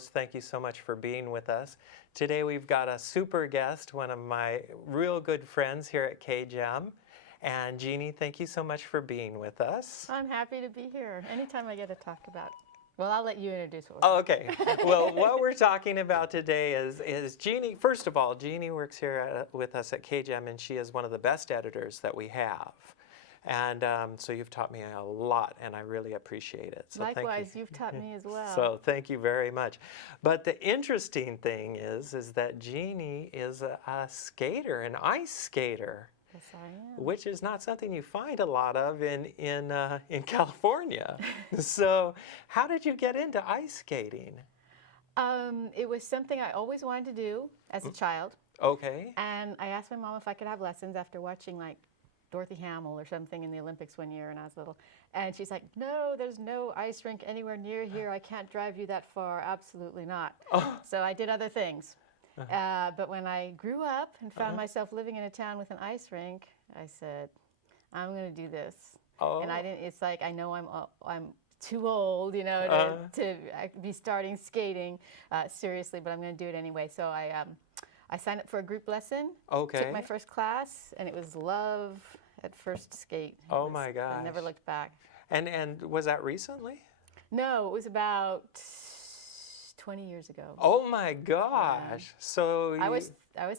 foremost, thank you so much for being with us. Today we've got a super guest, one of my real good friends here at KGEM. And Jeanne, thank you so much for being with us. I'm happy to be here. Anytime I get to talk about, well, I'll let you introduce what Oh, okay. Well, what we're talking about today is Jeanne. First of all, Jeanne works here with us at KGEM, and she is one of the best editors that we have. And so you've taught me a lot, and I really appreciate it. So Likewise, you've taught me as well. So thank you very much. But the interesting thing is that Jeanne is a skater, an ice skater. Yes, I am. Which is not something you find a lot of in California. So how did you get into ice skating? It was something I always wanted to do as a child. Okay. And I asked my mom if I could have lessons after watching like Dorothy Hamill or something in the Olympics one year when I was little. And she's like, no, there's no ice rink anywhere near here. I can't drive you that far. Absolutely not. Oh. So I did other things. But when I grew up and found myself living in a town with an ice rink, I said, I'm going to do this. Oh. And I didn't. It's like I know I'm too old, you know, to be starting skating seriously, but I'm going to do it anyway. So I signed up for a group lesson. Okay. Took my first class, and it was love at first skate. Oh my gosh! I never looked back. And was that recently? No, it was about 20 years ago. Oh my gosh! So I was 30.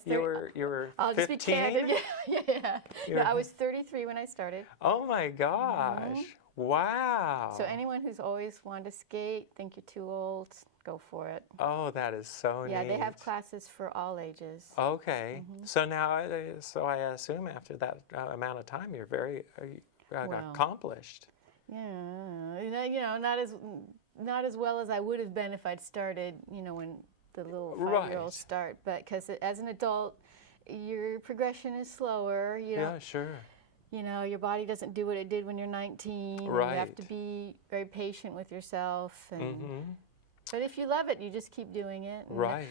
You were I'll 15? just be candid. Yeah. No, I was 33 when I started. Oh my gosh! Wow! So anyone who's always wanted to skate, think you're too old, go for it. Oh, that is so neat. Yeah, they have classes for all ages. Okay. So now, so I assume after that amount of time, you're very accomplished. Yeah, you know, not as well as I would have been if I'd started, you know, when the little 5-year-olds start. But because as an adult, your progression is slower. You know, yeah, sure. You know, your body doesn't do what it did when you're 19. Right. And you have to be very patient with yourself. And, but if you love it, you just keep doing it. Right.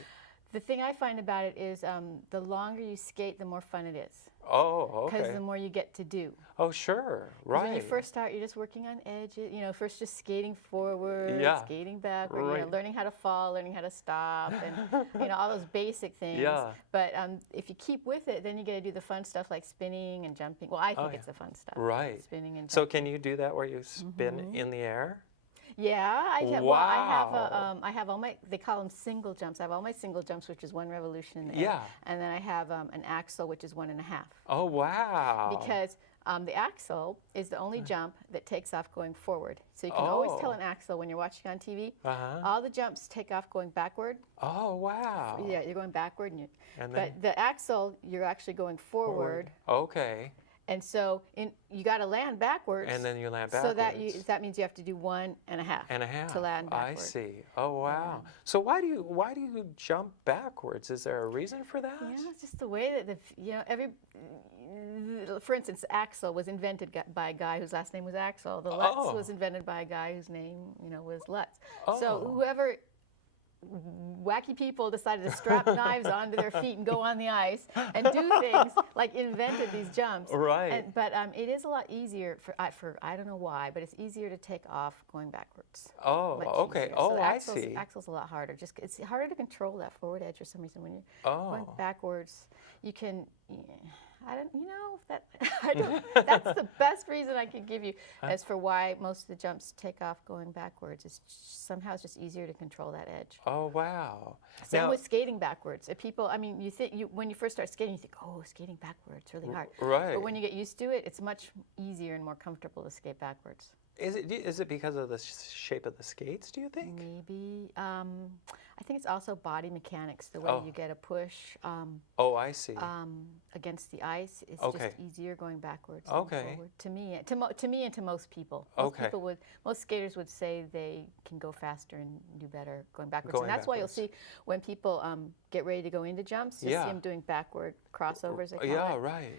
The thing I find about it is the longer you skate, the more fun it is. Oh, okay. Because the more you get to do. Oh, sure. Right. When you first start, you're just working on edges. You know, first just skating forward, skating backward, you know, learning how to fall, learning how to stop, and you know, all those basic things. Yeah. But if you keep with it, then you get to do the fun stuff like spinning and jumping. Well, I think it's the fun stuff. Right. Spinning and jumping. So can you do that where you spin in the air? Yeah, Wow. Well, I have all my, they call them single jumps. I have all my single jumps, which is 1 revolution in the air. Yeah. And then I have an axel, which is 1.5. Oh, wow. Because the axel is the only jump that takes off going forward. So you can always tell an axel when you're watching on TV, all the jumps take off going backward. Oh, wow. Yeah, you're going backward. But the axle, you're actually going forward. Okay. And so you got to land backwards. And then you land backwards. So that means you have to do 1.5. To land backwards. I see. Oh, wow. Yeah. So why do you jump backwards? Is there a reason for that? Yeah, it's just the way that for instance, axle was invented by a guy whose last name was Axel. The Lutz was invented by a guy whose name, you know, was Lutz. So whoever wacky people decided to strap knives onto their feet and go on the ice and do things like invented these jumps. Right. But it is a lot easier for I don't know why, but it's easier to take off going backwarwards. Oh, okay. Easier. Oh, so I see. Axle's a lot harder. It's harder to control that forward edge for some reason when you're going backwards. You can. That's the best reason I could give you as for why most of the jumps take off going backwards. Somehow it's just easier to control that edge. Oh, wow. Same with skating backwards. When you first start skating, you think, oh, skating backwards, it's really hard. Right. But when you get used to it, it's much easier and more comfortable to skate backwards. Is it because of the shape of the skates, do you think? Maybe. I think it's also body mechanics, the way you get a push. I see. Against the ice, it's just easier going backwards. Than forward. To me, and to most people. Most skaters would say they can go faster and do better going backwards. And that's why you'll see when people get ready to go into jumps, you see them doing backward crossovers. Right.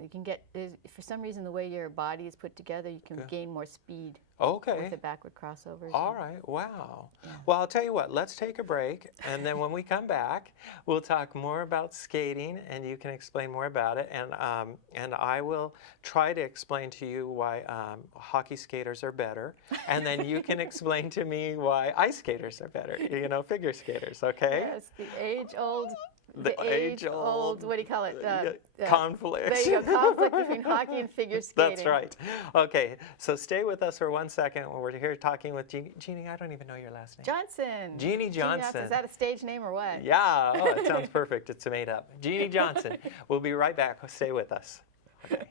You can get, for some reason, the way your body is put together, you can gain more speed Okay. with the backward crossovers. All right. Wow. Yeah. Well, I'll tell you what. Let's take a break, and then when we come back, we'll talk more about skating, and you can explain more about it. And I will try to explain to you why hockey skaters are better, and then you can explain to me why ice skaters are better. You know, figure skaters. Okay. Yes, the age-old. The age-old, what do you call it? conflict. There you go, conflict between hockey and figure skating. That's right. Okay, so stay with us for 1 second. We're here talking with Jeanne. I don't even know your last name. Johnson. Jeanne Johnson. Is that a stage name or what? Yeah, oh, it sounds perfect. It's made up. Jeanne Johnson. We'll be right back. Stay with us. Okay.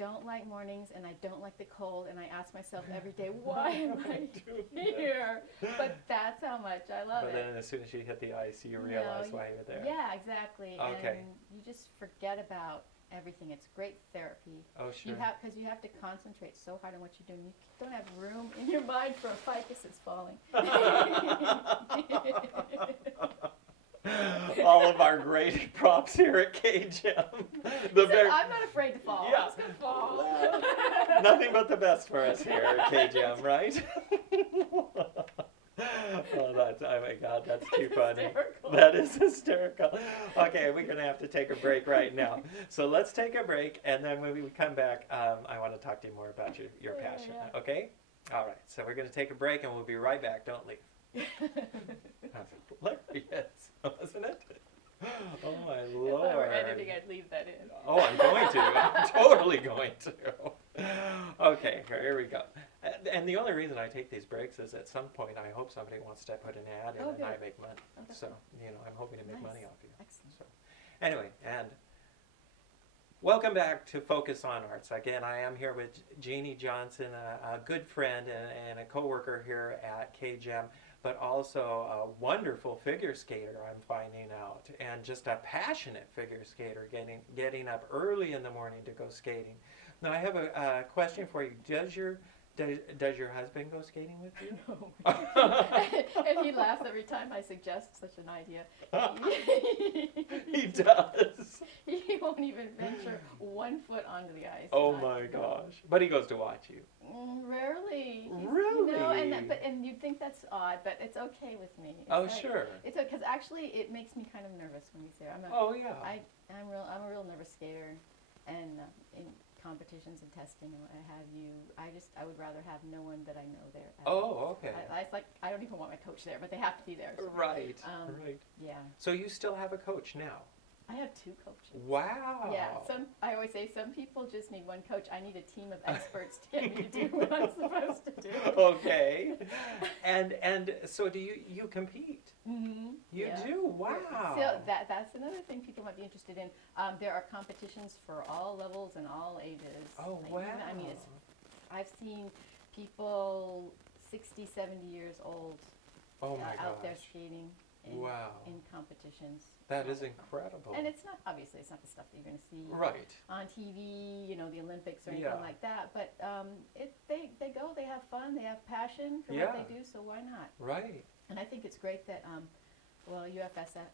don't like mornings, and I don't like the cold, and I ask myself every day, why am I here? But that's how much I love But it. then as soon as you hit the ice, you realize why you're there. Yeah, exactly. Okay. And you just forget about everything. It's great therapy. Oh, sure. Because you have to concentrate so hard on what you're doing. You don't have room in your mind for a ficus that's falling. All of our great props here at KGM. I'm not afraid to fall. Yeah. I'm just going to fall. Nothing but the best for us here at KGM, right? Oh my God, that's too funny. Hysterical. That is hysterical. Okay, we're going to have to take a break right now. So let's take a break, and then when we come back, I want to talk to you more about your passion. Yeah. Okay? All right, so we're going to take a break, and we'll be right back. Don't leave. Hilarious, wasn't it? Oh my Lord. If I were editing, I'd leave that in. Oh, I'm going to. I'm totally going to. Okay, here we go. And the only reason I take these breaks is at some point I hope somebody wants to put an ad in and I make money. Okay. So, I'm hoping to make money off you. Excellent. So, anyway, and welcome back to Focus on Arts. Again, I am here with Jeanne Johnson, a good friend and a co-worker here at KGEM, but also a wonderful figure skater, I'm finding out, and just a passionate figure skater, getting up early in the morning to go skating. Now, I have a question for you. Does your husband go skating with you? No. And he laughs every time I suggest such an idea. He does. He won't even venture 1 foot onto the ice. Oh my gosh. But he goes to watch you. Rarely. Really? No, and you'd think that's odd, but it's okay with me. Sure. It's okay, because actually it makes me kind of nervous when he's there. I'm a real nervous skater, and in competitions and testing and what have you, I would rather have no one that I know there. Okay. I don't even want my coach there, but they have to be there. So. Right. Right. Yeah. So you still have a coach now? I have 2 coaches. Wow. Yeah. I always say some people just need 1 coach. I need a team of experts to get me to do what I'm supposed to do. Okay. And so do you compete? Mm-hmm. You do? Wow. So that's another thing people might be interested in. There are competitions for all levels and all ages. Oh, wow. I've seen people 60, 70 years old out there skating in competitions. That is incredible. And it's not the stuff that you're going to see on TV, the Olympics or anything like that. But they go, they have fun, they have passion for what they do, so why not? Right. And I think it's great that, USFSA,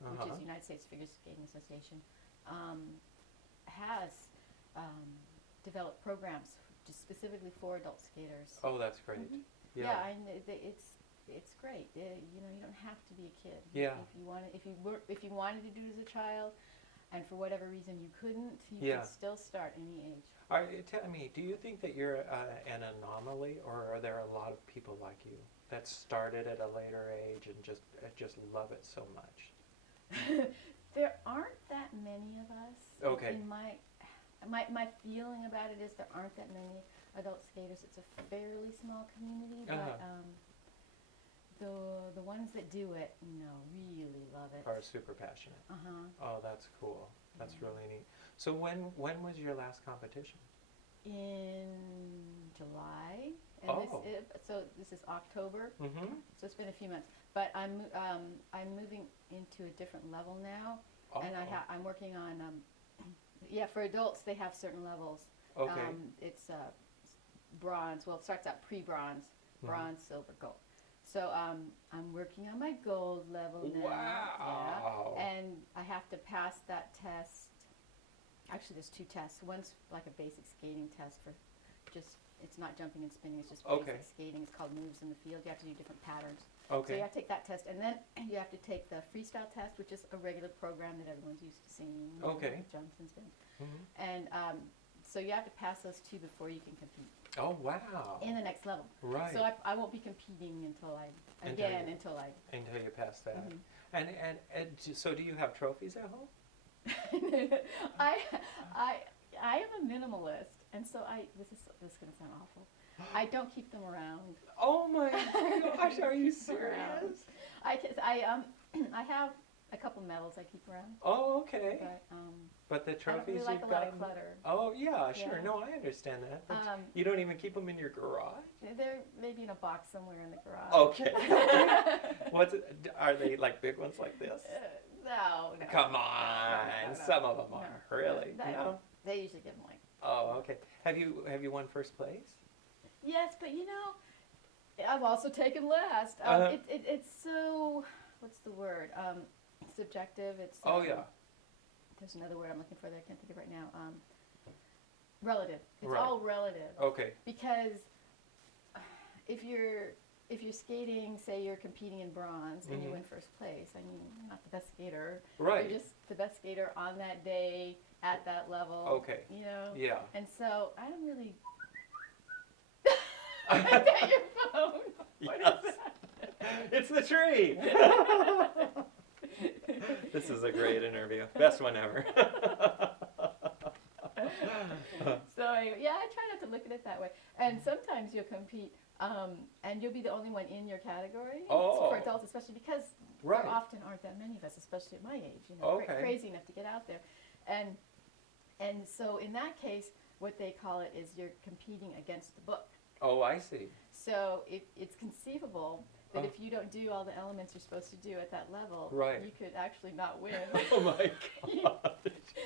which is United States Figure Skating Association, has developed programs just specifically for adult skaters. Oh, that's great. Mm-hmm. Yeah. And it's great. You don't have to be a kid. Yeah. If you wanted to do it as a child, and for whatever reason you couldn't, you could still start any age. Tell me, do you think that you're an anomaly, or are there a lot of people like you that started at a later age and just love it so much? There aren't that many of us. Okay. In my feeling about it is there aren't that many adult skaters. It's a fairly small community, but the ones that do it, really love it. Are super passionate. Oh, that's cool. That's really neat. So when was your last competition? In July. And this is October. Mm-hmm. So it's been a few months. But I'm moving into a different level now, and I'm working on for adults they have certain levels. Okay. It's bronze. Well, it starts out pre-bronze, bronze, silver, gold. So I'm working on my gold level now. Wow. Yeah. And I have to pass that test. Actually, there's 2 tests. One's like a basic skating test for it's not jumping and spinning, it's just basic skating. It's called moves in the field. You have to do different patterns. Okay. So you have to take that test, and then you have to take the freestyle test, which is a regular program that everyone's used to seeing. Okay. Jumps and spins. Mm-hmm. And so you have to pass those 2 before you can compete. Oh, wow. In the next level. Right. So I won't be competing until I Until you pass that. Mm-hmm. And so do you have trophies at home? I am a minimalist, and so this is going to sound awful. I don't keep them around. Oh my gosh, are you serious? I have a couple medals I keep around. Oh, okay. But But the I don't trophies really like you've a lot got. of clutter. Oh, yeah, sure. Yeah. No, I understand that. But Um, you don't even keep them in your garage? They're maybe in a box somewhere in the garage. Okay. Are they like big ones like this? No. Come on. No. Some of them are. Really? No? They usually give them like. Oh, okay. Have you won first place? Yes, but you know, I've also taken last. It's so, what's the word? Subjective. It's. Oh, yeah. There's another word I'm looking for that I can't think of right now. Relative. It's Right. all relative. Okay. Because if you're skating, say you're competing in bronze and you win first place, I mean, you're not the best skater. Right. You're just the best skater on that day at that level. Okay. You know? Yeah. And so I don't really. I got your phone. What Yes. is that? It's the tree. This is a great interview. Best one ever. So anyway, yeah, I try not to look at it that way. And sometimes you'll compete, and you'll be the only one in your category. Oh. For adults, especially because Right. there often aren't that many of us, especially at my age. You know, Okay. crazy enough to get out there, and so in that case, what they call it is you're competing against the book. Oh, I see. So it's conceivable that Oh. if you don't do all the elements you're supposed to do at that level, Right. you could actually not win. Oh my God.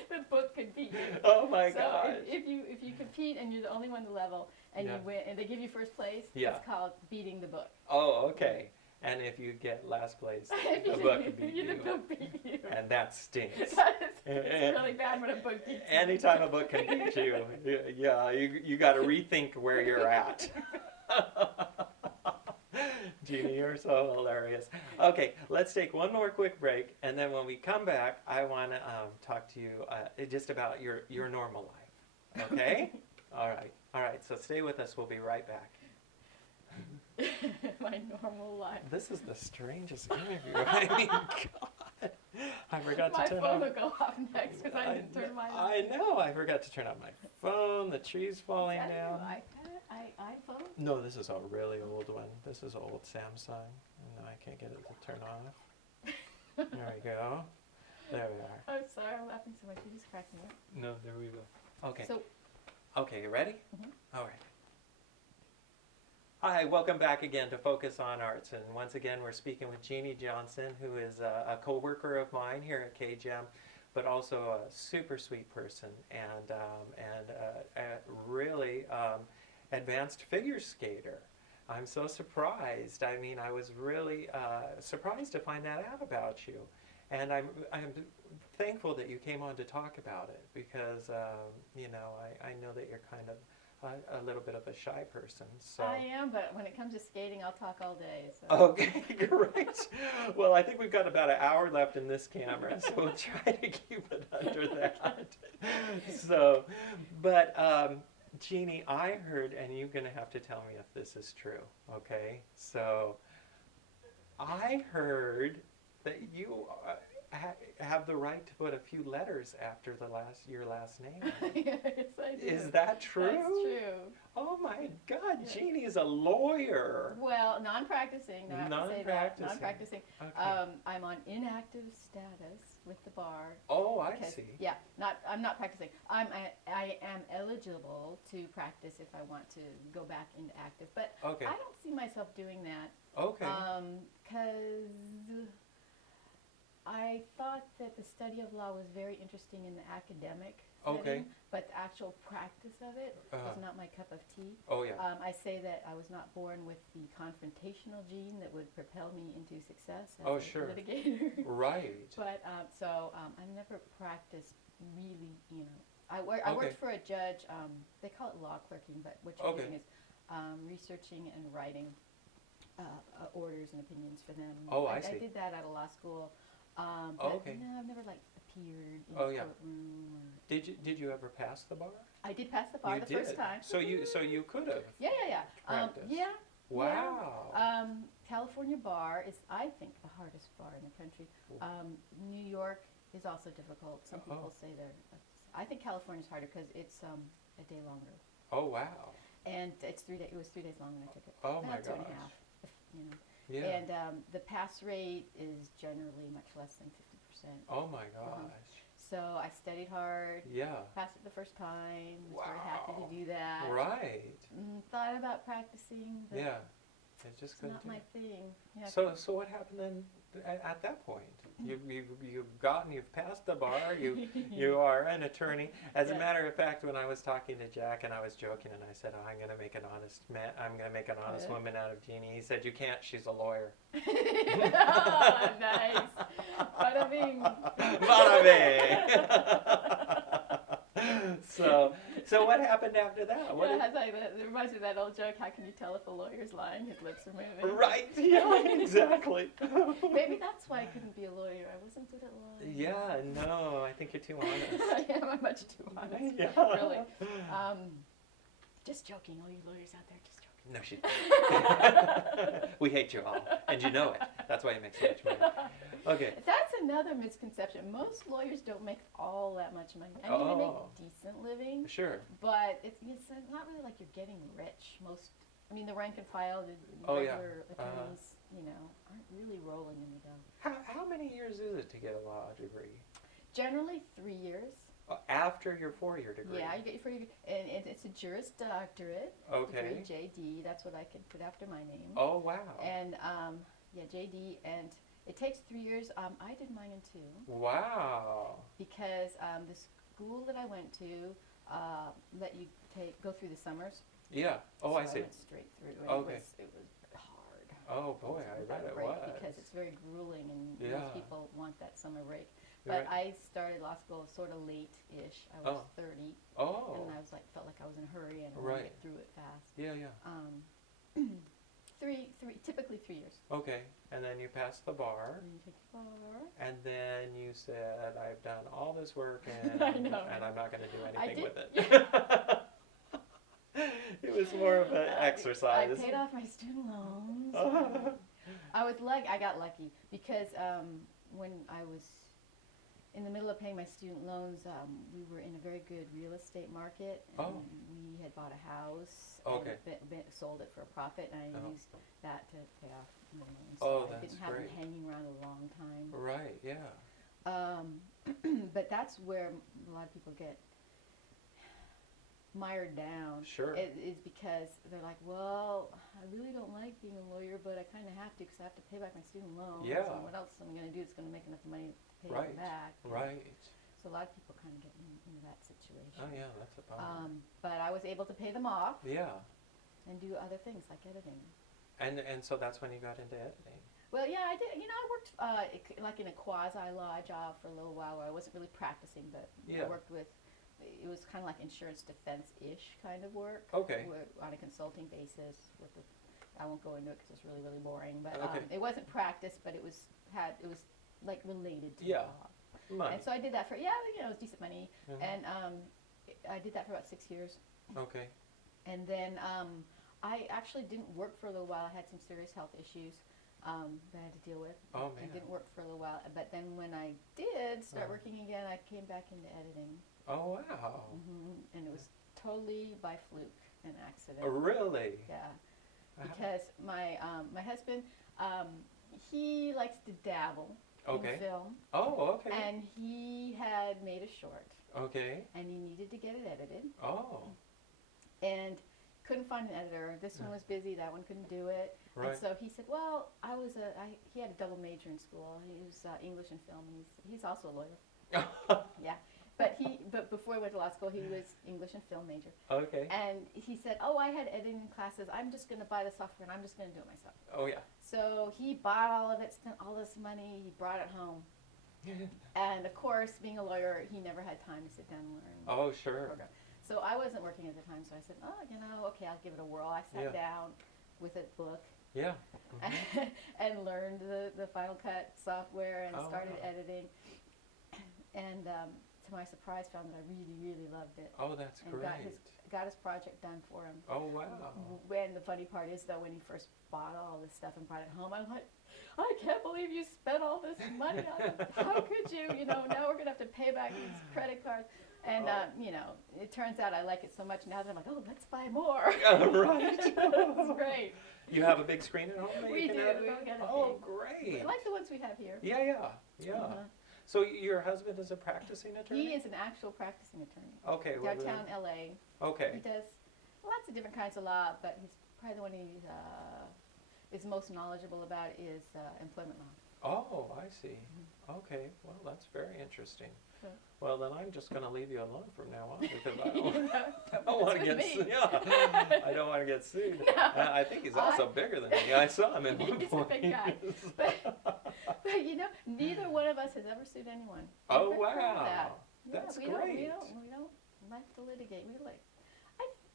The book could beat you. Oh my So gosh. if you compete and you're the only one on the level and Yeah. you win and they give you first place, Yeah. it's called beating the book. Oh, okay. And if you get last place, If the you- book beat the you. book beat you. And that stinks. It's really bad when a book beats you. Anytime a book can beat you, yeah, you got to rethink where you're at. Jeannie, you're so hilarious. Okay, let's take one more quick break, and then when we come back, I want to talk to you just about your normal life. Okay? All right. So stay with us. We'll be right back. My normal life. This is the strangest interview. I mean, God. I forgot My to turn phone on. will go off next because I didn't turn mine on. I know. I forgot to turn on my phone. The tree's falling Is that down. your iPhone? No, this is a really old one. This is old Samsung. No, I can't get it to turn off. There we go. There we are. I'm sorry, I'm laughing so much. You just cracked me up. No, there we go. Okay. So, Okay, you ready? Mhm. All right. Hi, welcome back again to Focus on Arts. And once again, we're speaking with Jeanne Johnson, who is a co-worker of mine here at KGEM, but also a super sweet person and a really advanced figure skater. I'm so surprised. I mean, I was really surprised to find that out about you. And I'm thankful that you came on to talk about it because, you know, I know that you're kind of a little bit of a shy person. So. I am, but when it comes to skating, I'll talk all day. So. Okay, great. Well, I think we've got about an hour left in this camera, so we'll try to keep it under that. So, but Jeanne, I heard, and you're going to have to tell me if this is true, okay? So, I heard that you have the right to put a few letters after your last name. Yes, I do. Is that true? That's true. Oh my God, Jeanne is a lawyer. Well, non-practicing. No, I have to say that. Non-practicing. Non-practicing. Okay. I'm on inactive status with the bar. Oh, I because- see. Yeah, I'm not practicing. I am eligible to practice if I want to go back into active, but Okay. I don't see myself doing that. Okay. Because I thought that the study of law was very interesting in the academic setting, Okay. but the actual practice of it was not my cup of tea. Oh yeah. I say that I was not born with the confrontational gene that would propel me into success as Oh, a sure. litigator. Right. But I never practiced really. You know, I Okay. worked for a judge. They call it law clerking, but what you're Okay. doing is researching and writing orders and opinions for them. Oh, I I see. did that at a law school. But Okay. no, I've never appeared in Oh, a yeah. courtroom. Did you ever pass the bar? I did pass the bar You the did. first time. So you could have. Yeah. Practice. Yeah. Wow. California bar is, I think, the hardest bar in the country. New York is also difficult. Some people say I think California's harder because it's a day longer. Oh wow. And it's 3 days. It was 3 days long when I took it. Oh my About 2.5. gosh. You know. Yeah. And the pass rate is generally much less than 50%. Oh my gosh. So I studied hard, Yeah. passed it the first time, was very happy Wow. to do that. Right. Thought about practicing, but Yeah. It just it's couldn't not do my it. thing. Yeah. So what happened then at that point? You've passed the bar. You are an attorney. As a Yeah. matter of fact, when I was talking to Jack and I was joking and I said, oh, I'm going to make an honest woman out of Jeanne. He said, you can't. She's a lawyer. Oh, nice. Bada bing. Bada bing. So what happened after that? What Yeah, it reminds me of that old joke, how can you tell if a lawyer's lying? His lips are moving. Right, yeah, exactly. Maybe that's why I couldn't be a lawyer. I wasn't good at lying. Yeah, no, I think you're too honest. I am. I'm much too honest. Yeah. Really. Just joking. All you lawyers out there, just joking. No, she. We hate you all, and you know it. That's why you make so much money. Okay. That's another misconception. Most lawyers don't make all that much money. I mean, they make decent living, Sure. but it's not really like you're getting rich. The rank and file, the Oh, yeah. regular attorneys, aren't really rolling in the dough. How many years is it to get a law degree? Generally 3 years. After your 4-year degree? Yeah, you get your 4-year, and it's a Juris Doctorate. Okay. Degree, JD. That's what I could put after my name. Oh, wow. And JD, and it takes 3 years. I did mine in 2. Wow. Because the school that I went to let you go through the summers. Yeah. Oh, so I see. I went straight through. And Okay. it was hard. Oh boy, I bet it was. Because it's very grueling, and Yeah. most people want that summer break. But Right. I started law school sort of late-ish. I was 30, Oh. and I was felt like I was in a hurry and I wanted to Right. get through it fast. Yeah, yeah. Typically 3 years. Okay, and then you passed the bar, And you take your bar. and then you said, "I've done all this work, and I know. and I'm not going to do I anything did- with it." It was more of an exercise. I paid off my student loans. Oh. I got lucky because when I was in the middle of paying my student loans, we were in a very good real estate market, and Oh. we had bought a house Okay. and sold it for a profit, and I Oh. used that to pay off my loans. Oh, I that's didn't have great. them hanging around a long time. Right. Yeah. But that's where a lot of people get mired down. Sure. Is because they're like, well, I really don't like being a lawyer, but I kind of have to because I have to pay back my student loans. Yeah. And what else am I going to do that's going to make enough money to pay Right. them back? Right. So a lot of people kind of get into that situation. Oh yeah, that's a bummer. But I was able to pay them off Yeah. and do other things like editing. And so that's when you got into editing. Well, yeah, I did. I worked like in a quasi-law job for a little while where I wasn't really practicing, but Yeah. I worked with, it was kind of like insurance defense-ish kind of work. Okay. On a consulting basis I won't go into it because it's really, really boring, but Okay. it wasn't practice, but it was like related to Yeah. law. Money. And so I did that for, it was decent money. Mhm. And I did that for about 6 years. Okay. And then I actually didn't work for a little while. I had some serious health issues that I had to deal with. Oh, man. And didn't work for a little while. But then when I did start Uh-huh. working again, I came back into editing. Oh wow. And it was totally by fluke and accident. Oh, really? Yeah. Uh-huh. Because my husband, he likes to dabble Okay. in film. Oh, okay. And he had made a short. Okay. And he needed to get it edited. Oh. And couldn't find an editor. This one was busy, that one couldn't do it. Right. And so he said, well, he had a double major in school. He was English and film, and he's also a lawyer. Yeah. But before he went to law school, he was English and film major. Okay. And he said, oh, I had editing classes. I'm just going to buy the software, and I'm just going to do it myself. Oh yeah. So he bought all of it, spent all this money. He brought it home. And, of course, being a lawyer, he never had time to sit down and learn. Oh the sure. program. So I wasn't working at the time, so I said, okay, I'll give it a whirl. I sat Yeah. down with a book Yeah. Mhm. and learned the Final Cut software and Oh, started wow. editing. And to my surprise, found that I really, really loved it. Oh, that's And great. got his project done for him. Oh wow. When the funny part is, though, when he first bought all this stuff and brought it home, I'm like, I can't believe you spent all this money on it. How could you? Now we're going to have to pay back these credit cards. And, it turns out I like it so much now that I'm like, oh, let's buy more. Right. That's great. You have a big screen at home that We you can do. edit We on? got a Oh, big- great. I like the ones we have here. Yeah, yeah, yeah. Uh-huh. So your husband is a practicing attorney? He is an actual practicing attorney. Okay. Well, Downtown LA. okay. He does lots of different kinds of law, but he's probably the one he is most knowledgeable about is employment law. Oh, I see. Okay. Well, that's very interesting. So- Well, then I'm just going to leave you alone from now on because I You don't, know, I don't want to with get me. sued. Yeah, I don't want to get sued. I think he's also bigger than me. I saw him at one He's a point. big guy. But you know, neither one of us has ever sued anyone. Oh, We're proud of wow. that. Yeah, That's we great. We don't like to litigate. We like.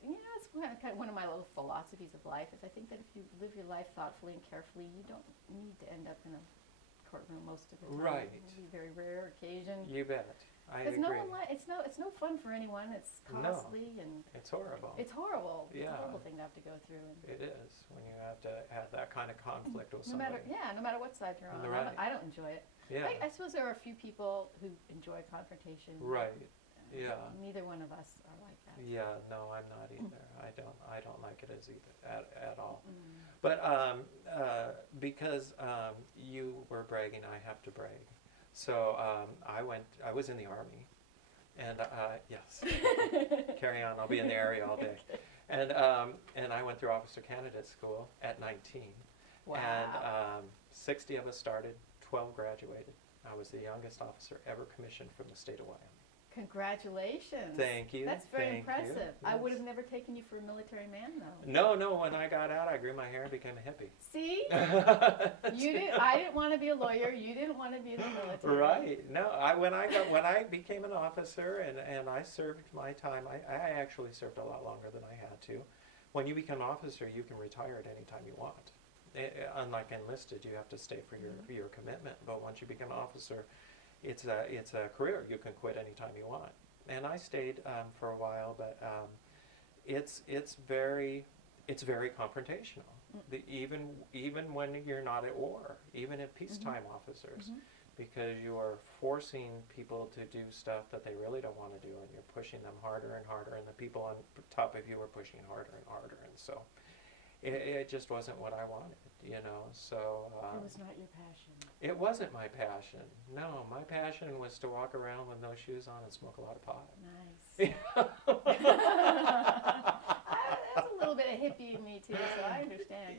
You know, it's kind of one of my little philosophies of life is I think that if you live your life thoughtfully and carefully, you don't need to end up in a courtroom most of the time. Right. Maybe a very rare occasion. You bet. I Because agree. it's no fun for anyone. It's No. costly and It's horrible. it's horrible. It's Yeah. a horrible thing to have to go through. And It is when you have to have that kind of conflict with no somebody. matter what side you're on. Right. I don't enjoy it. Yeah. I suppose there are a few people who enjoy confrontation. Right. Yeah. Neither one of us are like that. Yeah. No, I'm not either. I don't like it as either at all. Mm. But because you were bragging, I have to brag. So I was in the Army, and yes, carry on. I'll be in the area all day. And I went through Officer Candidate School at 19. Wow. And 60 of us started, 12 graduated. I was the youngest officer ever commissioned from the state of Wyoming. Congratulations. Thank you. That's very thank impressive. You. I Yes. would have never taken you for a military man, though. No. When I got out, I grew my hair and became a hippie. See? I didn't want to be a lawyer. You didn't want to be in the military. Right. No. When I became an officer and I served my time, I actually served a lot longer than I had to. When you become an officer, you can retire at any time you want. Unlike enlisted, you have to stay for your commitment. But once you become an officer, it's a career. You can quit anytime you want. And I stayed for a while, but it's very confrontational. Even when you're not at war, even at peacetime officers, because you are forcing people to do stuff that they really don't want to do, and you're pushing them harder and harder, and the people on top of you are pushing harder and harder, and so it just wasn't what I wanted, So It was not your passion. it wasn't my passion. No, my passion was to walk around with no shoes on and smoke a lot of pot. Nice. That's a little bit of hippie in me too, so I understand.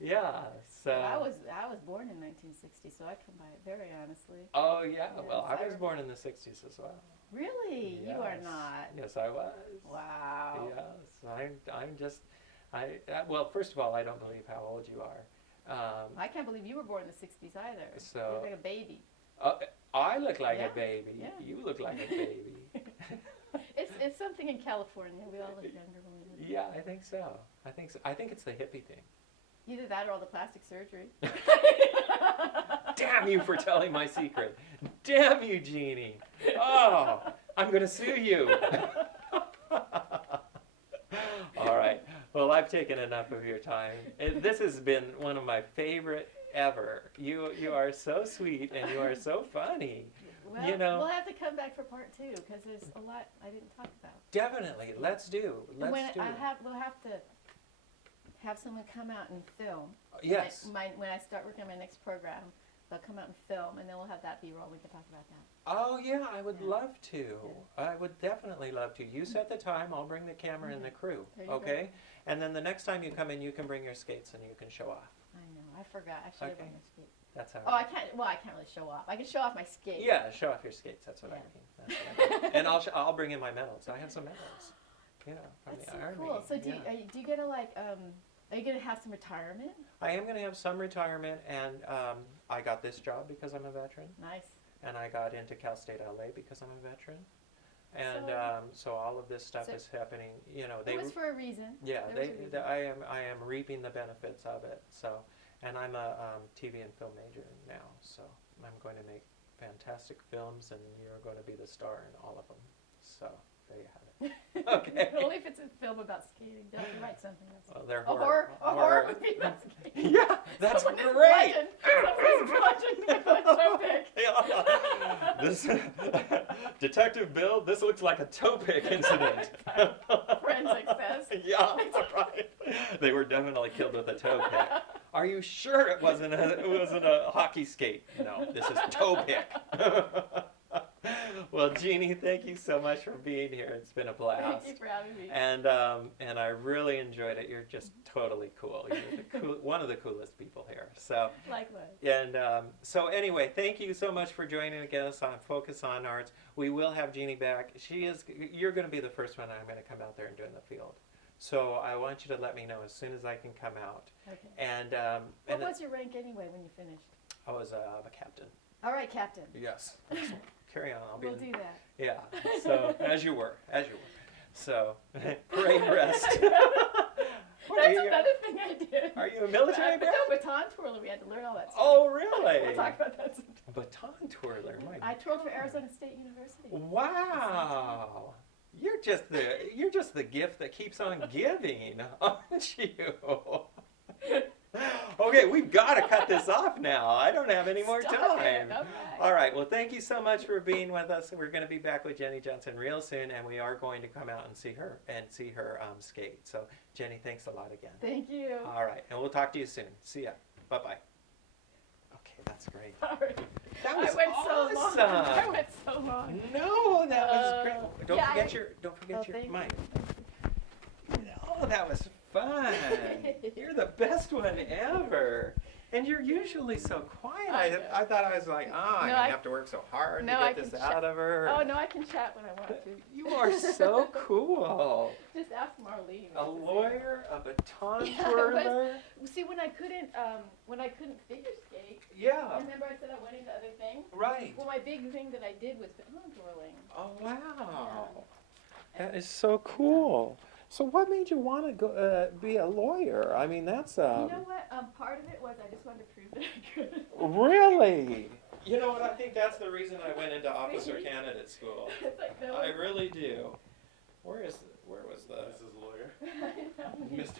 Yeah. So I was born in 1960, so I come by it very honestly. Oh yeah. Well, Yes, I was born in the '60s as well. Really? You are Yes. not. Yes, I was. Wow. Yes, I'm just. Well, first of all, I don't believe how old you are. I can't believe you were born in the 60s either. So- You look like a baby. I look like Yeah, a baby. yeah. You look like a baby. It's something in California. We all look younger when we live. Yeah, I think so. I think it's the hippie thing. Either that or all the plastic surgery. Damn you for telling my secret. Damn you, Jeannie. Oh, I'm going to sue you. All right. Well, I've taken enough of your time. This has been one of my favorite ever. You are so sweet and you are so funny. Well, You know- we'll have to come back for part 2 because there's a lot I didn't talk about. Definitely. Let's do. We'll Let's have to have someone come out and film. Yes. When I start working on my next program, they'll come out and film, and then we'll have that B-roll. We can talk about that. Oh, yeah, I would Yeah. love to. I would definitely love to. You set the time, I'll bring the camera and the crew, There you go. okay? And then the next time you come in, you can bring your skates and you can show off. I know. I forgot. I should have Okay. brought my skate. That's how Oh, I can't. Well, I can't really show off. I can show off my skate. Yeah, show off your skates, that's what I Yeah. mean. That's what I mean. And I'll bring in my medals. I have some medals, from That's the so Army. cool. So do yeah. you get to are you gonna have some retirement? I am going to have some retirement, and I got this job because I'm a veteran, Nice. and I got into Cal State LA because I'm a veteran. And So- so all of this stuff so- is happening, It was for a reason. Yeah, There was a reason. I am reaping the benefits of it. So, and I'm a TV and film major now, so I'm going to make fantastic films, and you're going to be the star in all of them. So there you have it. Okay. Only if it's a film about skating. Don't you write something else? Well, they're A horror movie about skating. Yeah, that's Someone is great. bludgeoned with a toe pick. Yeah. This Detective Bill, this looks like a toe pick incident. Forensic says. Yeah, right. They were definitely killed with a toe pick. Are you sure it wasn't a hockey skate? No, this is toe pick. Well, Jeannie, thank you so much for being here. It's been a blast. Thank you for having me. And I really enjoyed it. You're just totally cool. You're one of the coolest people here. So Likewise. and so anyway, thank you so much for joining us on Focus on Arts. We will have Jeannie back. You're going to be the first one I'm going to come out there and do in the field. So I want you to let me know as soon as I can come out. Okay. And What was your rank anyway when you finished? I was a captain. All right, Captain. Yes. Carry on. We'll do that. Yeah. So as you were. So parade rest. That's another thing I did. Are you a military brat? No, baton twirler. We had to learn all that stuff. Oh, really? We'll talk about that sometime. Baton twirler. I twirled for Arizona State University. Wow. You're just the gift that keeps on giving, aren't you? Okay, we've got to cut this off now. I don't have any more Stop time. it. Okay. All right. Well, thank you so much for being with us. We're going to be back with Jenny Johnson real soon, and we are going to come out and see her skate. So, Jenny, thanks a lot again. Thank you. All right, and we'll talk to you soon. See ya. Bye-bye. Okay, that's great. Sorry. That was I went awesome. so long. I went so long. No, that was great. Don't yeah, forget your thank mic. Oh, that was fun. You're the best one ever. And you're usually so quiet. I thought I was like, I'm going to have to work so hard to get this out of her. Oh, no, I can chat when I want to. You are so cool. Just ask Marlene. A lawyer, a baton twirler. See, when I couldn't figure skate. Yeah. Remember I said I went into other things? Right. Well, my big thing that I did was baton twirling. Oh, wow. That is so cool. So what made you want to go be a lawyer? I mean, that's You know what? Part of it was I just wanted to prove that I could. Really? You know what? I think that's the reason I went into officer candidate school. It's like, no, I really do. Where was the Mrs. Lawyer? Mr.